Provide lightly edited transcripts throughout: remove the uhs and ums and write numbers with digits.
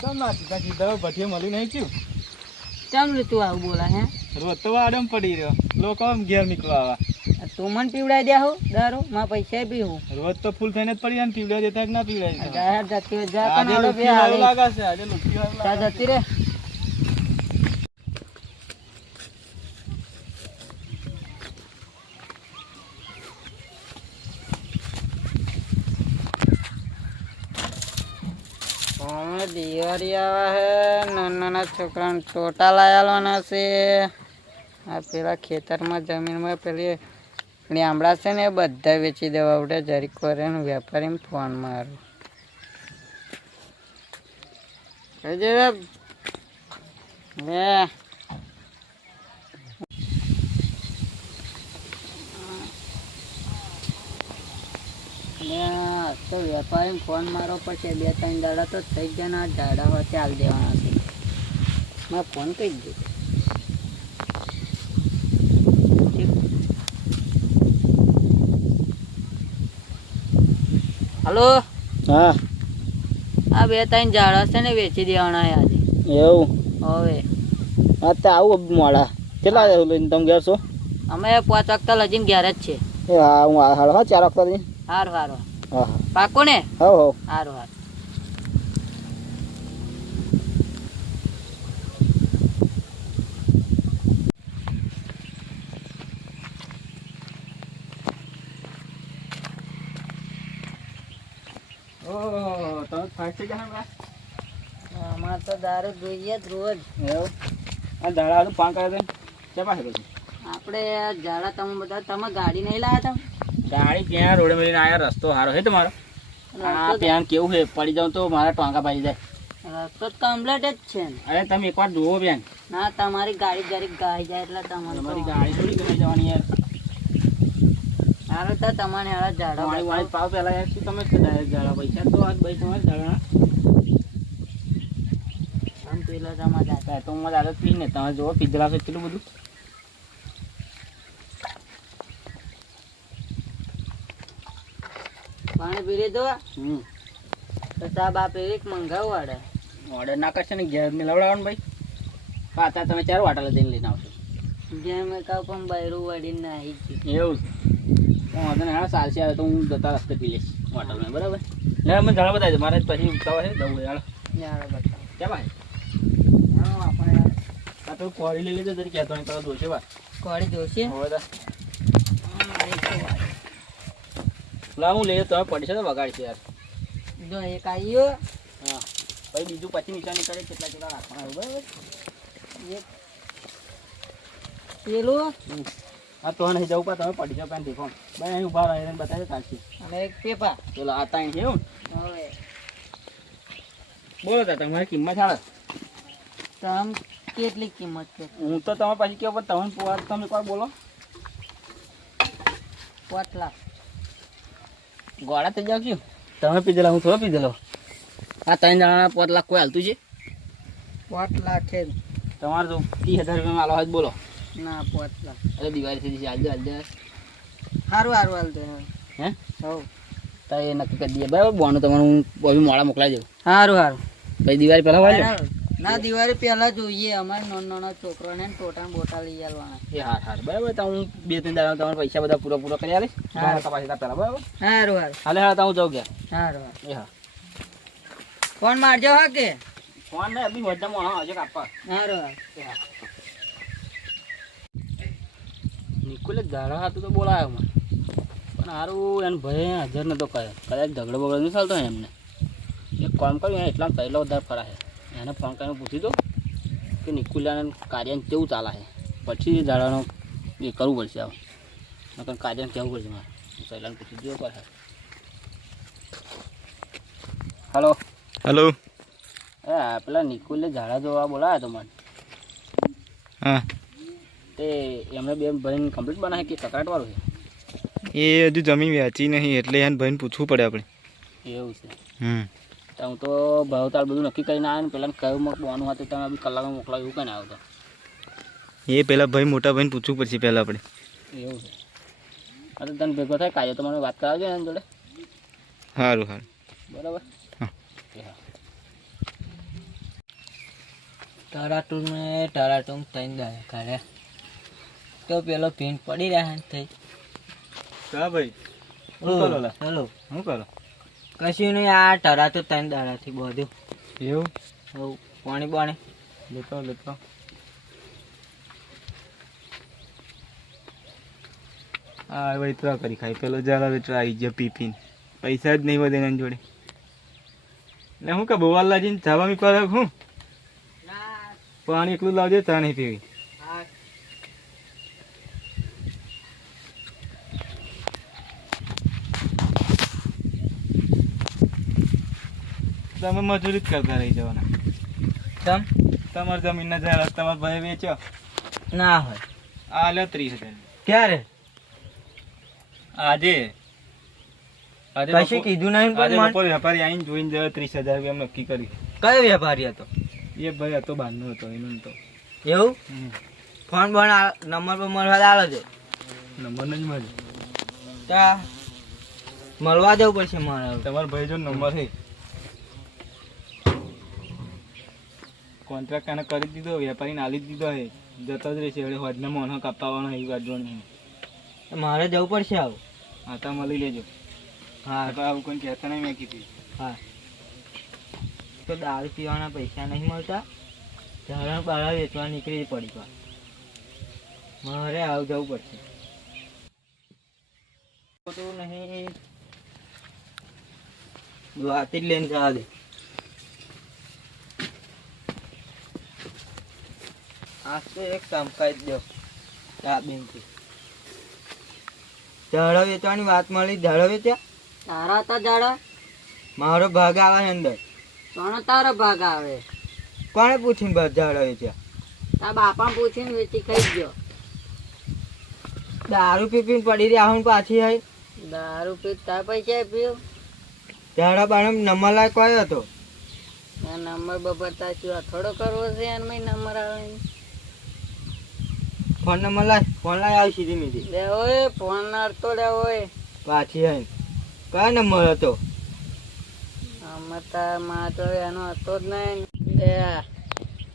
કેમ ના સીધા સીધા ભઠીએ મળી નહીં થયું? ચાલ રે તું આવું બોલા હે? રોજ તો વાડમ પડી રહ્યો, લોકો આમ ઘેર નીકળવા આવા. તું મને પીવડાઈ દે હો દારૂ, મારા પૈસા બી હું રોજ તો ફૂલ થઈને જ પડી જાય ને પીવડાઈ દેતા કે ના પીવડાઈ દેતા? જાહેર જતી જા આજે પણ લુખી વાળું લાગે છે, આજે લુખી વાળું જા લાગે જતી રે. અમે દિવાળી આવે છે, નાના છોકરાને ટોટા લાવવાના છે. આ પેલા ખેતરમાં જમીનમાં પેલી લીમડા છે ને એ બધા વેચી દેવા આવડે. જરીક કરે ને વેપારીને ફોન મારું. તો વેપારીને ફોન મારો પછી 2-3 દાડા તો થઈ ગયા ને. આ ઝાડા હોય ચાલ દેવાના છે. મેં ફોન કરી દીધો. હલો. હા. આ 2-3 ઝાડા છે ને વેચી દેવાના આજે. એવું? હવે હા તો આવું મોડા કેટલા લઈને તમે ઘેર છો? અમે 5 વાગતા લજીને ઘેર જ છે. એ હા હું હાલ હા 4 વાગતા જઈને. હારું હારું હા હા પાકો ને? હો હો. હારું હારું. ઓહો, તમે ફાસ્ટ થઈ ગયા ને? અમારે તો દારૂ જોઈએ જ રોજ. એવું? આ દાડા હારું પાન કરે છે ક્યાં પાસે પછી? આપણે ઝાડા તમે બધા તમે ગાડી નહીં લાવ્યા ગાડી ક્યાં રોડે મળીને આયા? રસ્તો સારો છે તમારો? આ પ્યાન કેવું છે, પડી જાઉં તો મારા ટોંકા પાડી જાય. તમે? રસ્તો કમ્પ્લીટ જ છે ને. અરે તમે એકવાર જુઓ પ્યાન, ના તમારી ગાડી જરીક ગાઈ જાય એટલે તમારી તમારે ગાડી થોડી ગમી જવાની યાર. હારું તો તમને હવે ઝાડા વાળી વાળી પાવ પેલા યાર શું તમે ડાયરેક્ટ ઝાડા પૈસા તો આજ ભાઈ તમારે ઝાડા આમ પેલો તમારે કાંઈ તો હું આદત પી ને તમે જુઓ પીધેલા છે કેટલું બધું. પાણી પીરે દો તો ચા બાપ એક મંગાવું વાડે ઓર્ડર ના કરશે ને ઘેર મિલાવડાવવાનું ભાઈ. પાછા તમે 4 વાટલા દઈને લઈને આવશો. જેમ કહું પણ બૈરું વળીને નાહી ગયું. એવું છે? હું વાંધો નહીં, હા ચાલશે આવે તો હું જતા રસ્તે પી લઈશ હોટલમાં, બરાબર? લે મને ઝાડા બતાવી દે, મારે પછી ઉતાવળ છે જવું યાર. યાર બતાવો. ક્યાં ભાઈ? હા આપણે આ તો કોળી લઈ લેજો તરી કહેતો નહીં પેલા દોશે ભાઈ. કોળી જોશે. હવે તો લા હું લઈએ તો પડશે તો વગાડશે યાર. જો એક આવ્યો. હા ભાઈ બીજું પછી નિશાની કરે કેટલા કેટલા રાખવાના, બરાબર? એક પેલું હા તો નહીં જવું પણ તમે પડી જાવ પેન દેખો ભાઈ અહીં ઉભા રહીને બતાવી ચાલશે. અને એક પેપા. પેલો આ તાઈ છે એવું? હવે બોલો તા તમારી કિંમત ચાલે. તમ કેટલી કિંમત છે? હું તો તમે પછી કહો પણ તમે એકવાર બોલો. 5 લાખ. ગોળા થઈ જાવ છું તમે પીધેલા, હું થોડો પીધેલો. આ 3 જણાના 5 લાખ કોઈ હાલતું છે? 5 લાખ છે. તમારે તો 30,000 રૂપિયામાં આલો હોય બોલો. ના 5 લાખ. અરે દિવાળી થઈ જશે, હાલજો હાલજો. સારું સારું હાલ દે. હે હવ તો એ નક્કી કરી દઈએ બરાબર. બોનું તમારું હું બહુ મોડા મોકલાઈ દઉં સારું સારું. પછી દિવાળી પહેલાં વાળો. ના દિવાળી પહેલા જોઈએ. અમારે નાના છોકરાને ટોટા બોટા લઈ આવવાના. એ હા હા બરાબર. તો હું 2-3 દાડા તમારા પૈસા બધા પૂરા કરી આવીશ. કપાસી પહેલાં બરાબર. સારું સારું. હાલે હા તો હું જાઉં ગયા. સારું સારું. એ હા ફોન મારજો હા કે? ફોન ને બી બધા મોણા આવશે કાપવા. સારું સારું. એ હા નિકુલે દાડા હતું તો બોલાયો મને, પણ સારું એને ભાઈ હાજર નતો કર્યો. કદાચ ઝઘડો બગડો નહીં ચાલતો હોય એમને. એક કામ કર્યું એટલા પહેલો વધારે ફરા છે. એને ફોન કરીને પૂછી દો કે નિકુલાને કાર્યને કેવું ચાલે છે, પછી દાડાનો એ કરવું પડશે. આવું નકર કાર્યને કહેવું પડશે મારે. પહેલાં પૂછી દો પડે. Hello hello. હા પેલા નિકુલે ઝાડા જોવા બોલાવ્યા તો મને. હા તે એમને બે ભાઈને કમ્પ્લીટ બનાવે કે કકરાટવાળું છે? એ હજુ જમીન વેચી નહીં એટલે એને ભાઈને પૂછવું પડે આપણે. એવું છે? તો હું તો ભાવતાળ બધું નક્કી કરીને આવ્યો ને પેલા કયું બોવાનું હતું તમે બી કલાકમાં મોકલાવ એવું કઈ આવ્યો એ પેલા ભાઈ મોટા ભાઈને પૂછવું પડશે પહેલાં આપણે. એવું છે? અરે તને ભેગો થાય કાયદો તો મને વાત કરાવજો એની જોડે. સારું સારું બરાબર. હા. એ હા ટરાટું ને ટરાટું ત્રણ દાડા કાઢ્યા તો પેલો પીન પડી રહ્યા ને થઈ કા ભાઈ શું કરો લા? હેલો શું કરો કશું નહીં આ ટરાટું ત્રણ દાડાથી બધું એવું હવ પાણી પાણી લેતો હા વેચવા કરી ખાય પેલો જરા વેચવા આવી ગયા પીપીને પૈસા જ નહીં વધે એના જોડે એટલે હું કે બોવાલાજીને ચાવા મીકવા રાખ હું પાણી એકલું લાવજે ચા નહીં પીવી તમે મજૂરી જ કરતા રહી જવાના તમ તમારી જમીનના ઝાડ તમારા ભાઈ વેચો ના હોય આ લે 30,000 ક્યારે આજે કશું કીધું નહીં આજે પણ બપોરે વેપારી આવીને જોઈને જાય 30,000 રૂપિયા નક્કી કરી કયો વેપારી હતો એ ભાઈ હતો બહારનો હતો એનો તો એવું ફોન બોન નંબર પર મળવા આલો છે નંબર નહીં મળે ત્યાં મળવા જવું પડશે મારે તમારા ભાઈ જો નંબર છે કોન્ટ્રાક્ટ આને કરી દીધો વેપારીને આલી જ દીધો છે જતો જ રહેશે એટલે હોજના મોનો કાપવાનો એવી વાત જોવાની મારે જવું પડશે આવું હા તો મળી લેજો હા તો આવું કોઈ કહેતા નહીં મેં કીધું હા તો દારૂ પીવાના પૈસા નહીં મળતા ઝાડા બાળા વેચવા નીકળી પડી પા મારે આવું જવું પડશે તો નહીં દ્વારથી જ લઈને જવા દે આ તો એક ચમકાઈ જ દો આ બેનથી ઝાડા વેચવાની વાત મળી ઝાડા વેચ્યા તારા હતા ઝાડા મારો ભાગ આવે છે અંદર કોનો તારો ભાગ આવે કોને પૂછીને ઝાડા વેચ્યા તારા બાપા પૂછીને વેચી ખાઈ ગયો દારૂ પીપીને પડી રહ્યા હું પાછી આવી દારૂ પી તાર પૈસા પીયો ઝાડા બાણે નંબર લાય કયો હતો નંબર બબરતા શું થોડો કરવો છે એમાં નંબર આવે ફોન નંબર લાય ફોન લાય આવી સીધી મીધી લે ઓય ફોન નડતો લે ઓય પાછી આઈ કયો નંબર હતો આમાં તાર માં તો એનો હતો જ નહીં લે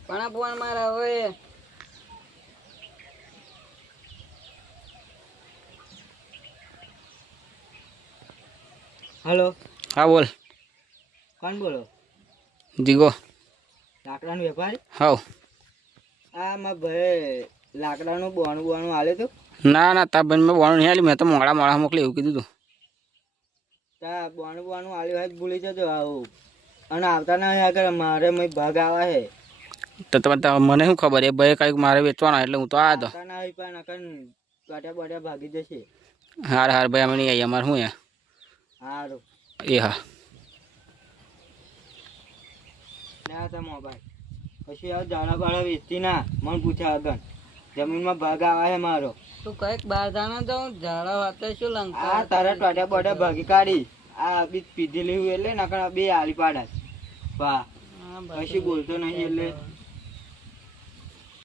પણ ફોન મારા ઓય હેલો હા બોલ કોણ બોલો જીગો લાકડાનો વેપારી હાવ આ મારા ભાઈ લાકડાનું બોણું આલે તો ના ના તા બેન મેં બોણું નહીં આલી મેં તો મોડા મોકલી એવું કીધું તું તા બોણું આલ્યું હોય ભૂલી જજો આવું અને આવતા ના આગળ મારે ભાગ આવે છે તો તમે મને શું ખબર એ ભાઈ કંઈક મારે વેચવાનો એટલે હું તો આવ્યો હતો આવતા ના હોય પણ નકર બાટા ભાગી જશે હાર ભાઈ અમે નહીં આવી અમારે શું યાર સારું એ હા ના તા મોબાઈલ પછી આવ ઝાડા બાળા વેચતી ના મને પૂછ્યા આગળ જમીનમાં ભાગ આવે છે મારો તું કઈક બાર દાણા જાઉં ઝાડા વાતે શું લંકા આ તારા ટોટા બોટા ભાગી કાઢી આ બી પીધી લેવું એટલે નકર બે આલી પાડા વાહ પછી બોલતો નહીં એટલે